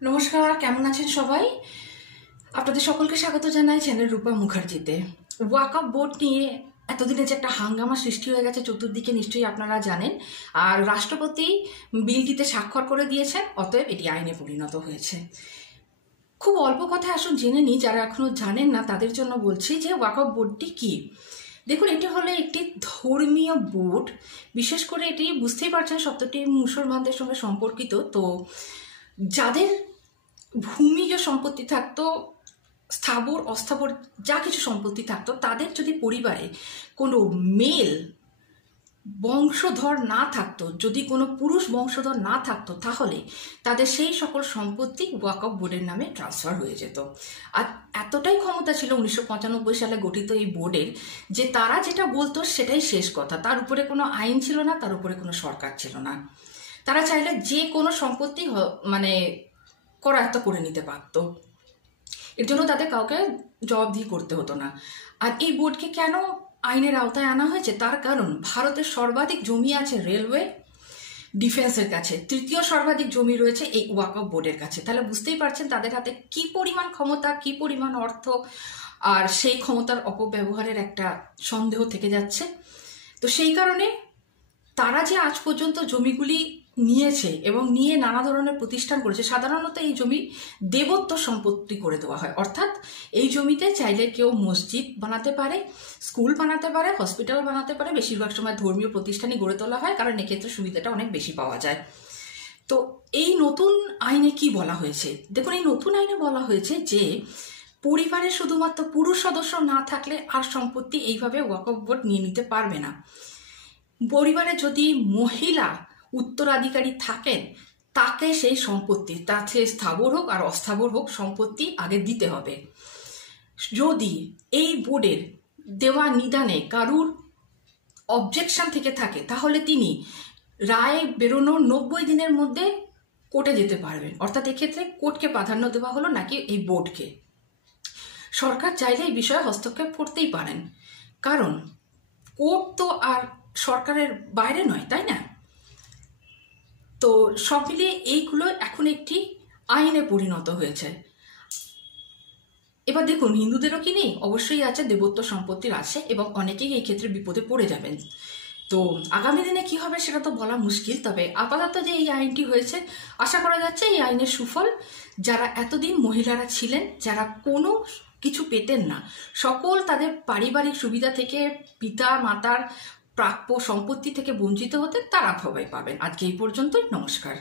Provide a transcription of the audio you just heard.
নমস্কার, কেমন আছেন সবাই? আপনাদের সকলকে স্বাগত জানাই চ্যানেল রূপা মুখার্জিতে। ওয়াকফ বোর্ড নিয়ে এতদিনে যে একটা হাঙ্গামা সৃষ্টি হয়ে গেছে চতুর্দিকে, নিশ্চয়ই আপনারা জানেন। আর রাষ্ট্রপতি বিলটিতে স্বাক্ষর করে দিয়েছেন, অতএব এটি আইনে পরিণত হয়েছে। খুব অল্প কথা আসুন জেনে নিই, যারা এখনো জানেন না তাদের জন্য বলছি যে ওয়াকফ বোর্ডটি কি। দেখুন, এটি হলো একটি ধর্মীয় বোর্ড। বিশেষ করে এটি বুঝতেই পারছেন শব্দটি মুসলমানদের সঙ্গে সম্পর্কিত। তো যাদের ভূমিজ সম্পত্তি থাকতো, স্থাবর অস্থাবর যা কিছু সম্পত্তি থাকতো, তাদের যদি পরিবারে কোনো মেল বংশধর না থাকতো, যদি কোনো পুরুষ বংশধর না থাকতো, তাহলে তাদের সেই সকল সম্পত্তি ওয়াকফ বোর্ডের নামে ট্রান্সফার হয়ে যেত। আর এতটাই ক্ষমতা ছিল 1995 সালে গঠিত এই বোর্ডের, যে তারা যেটা বলতো সেটাই শেষ কথা। তার উপরে কোনো আইন ছিল না, তার উপরে কোনো সরকার ছিল না। তারা চাইলে যে কোনো সম্পত্তি করায়ত্ত করে নিতে পারতো। এর জন্য তাদের কাউকে জবাবদিহি করতে হতো না। আর এই বোর্ডকে কেন আইনের আওতায় আনা হয়েছে, তার কারণ ভারতের সর্বাধিক জমি আছে রেলওয়ে, ডিফেন্সের কাছে, তৃতীয় সর্বাধিক জমি রয়েছে এই ওয়াকফ বোর্ডের কাছে। তাহলে বুঝতেই পারছেন তাদের হাতে কি পরিমাণ ক্ষমতা, কি পরিমাণ অর্থ, আর সেই ক্ষমতার অপব্যবহারের একটা সন্দেহ থেকে যাচ্ছে। তো সেই কারণে তারা যে আজ পর্যন্ত জমিগুলি নিয়েছে এবং নিয়ে নানা ধরনের প্রতিষ্ঠান করেছে, সাধারণত এই জমি দেবত্ব সম্পত্তি করে দেওয়া হয়। অর্থাৎ এই জমিতে চাইলে কেউ মসজিদ বানাতে পারে, স্কুল বানাতে পারে, হসপিটাল বানাতে পারে। বেশিরভাগ সময় ধর্মীয় প্রতিষ্ঠানই গড়ে তোলা হয়, কারণ এক্ষেত্রে সুবিধাটা অনেক বেশি পাওয়া যায়। তো এই নতুন আইনে কি বলা হয়েছে দেখুন, এই নতুন আইনে বলা হয়েছে যে পরিবারে শুধুমাত্র পুরুষ সদস্য না থাকলে আর সম্পত্তি এইভাবে ওয়াকফ বোর্ড নিয়ে নিতে পারবে না। পরিবারে যদি মহিলা উত্তরাধিকারী থাকেন, তাকে সেই সম্পত্তি, তা সে স্থাবর হোক আর অস্থাবর হোক, সম্পত্তি আগে দিতে হবে। যদি এই বোর্ডের দেওয়া নিদানে কারুর অবজেকশন থেকে থাকে, তাহলে তিনি রায় বেরোনোর 90 দিনের মধ্যে কোর্টে যেতে পারবেন। অর্থাৎ এক্ষেত্রে কোর্টকে প্রাধান্য দেওয়া হলো, নাকি এই বোর্ডকে। সরকার চাইলে এই বিষয়ে হস্তক্ষেপ করতেই পারেন, কারণ কোর্ট তো আর সরকারের বাইরে নয়, তাই না? তো সব মিলিয়ে এইগুলো এখন একটি আইনে পরিণত হয়েছে। এবার দেখুন, হিন্দুদেরও কি নেই? অবশ্যই আছে, দেবত্ব সম্পত্তির আছে, এবং অনেকেই এই ক্ষেত্রে বিপদে পড়ে যাবেন। তো আগামী দিনে কি হবে সেটা তো বলা মুশকিল। তবে আপাতত যে এই আইনটি হয়েছে, আশা করা যাচ্ছে এই আইনের সুফল যারা এতদিন মহিলারা ছিলেন, যারা কোনো কিছু পেতেন না, সকল তাদের পারিবারিক সুবিধা থেকে, পিতা মাতার প্রাপ্য সম্পত্তি থেকে বঞ্চিত হতেন, তারা সবাই পাবেন। আজকে এই পর্যন্তই। নমস্কার।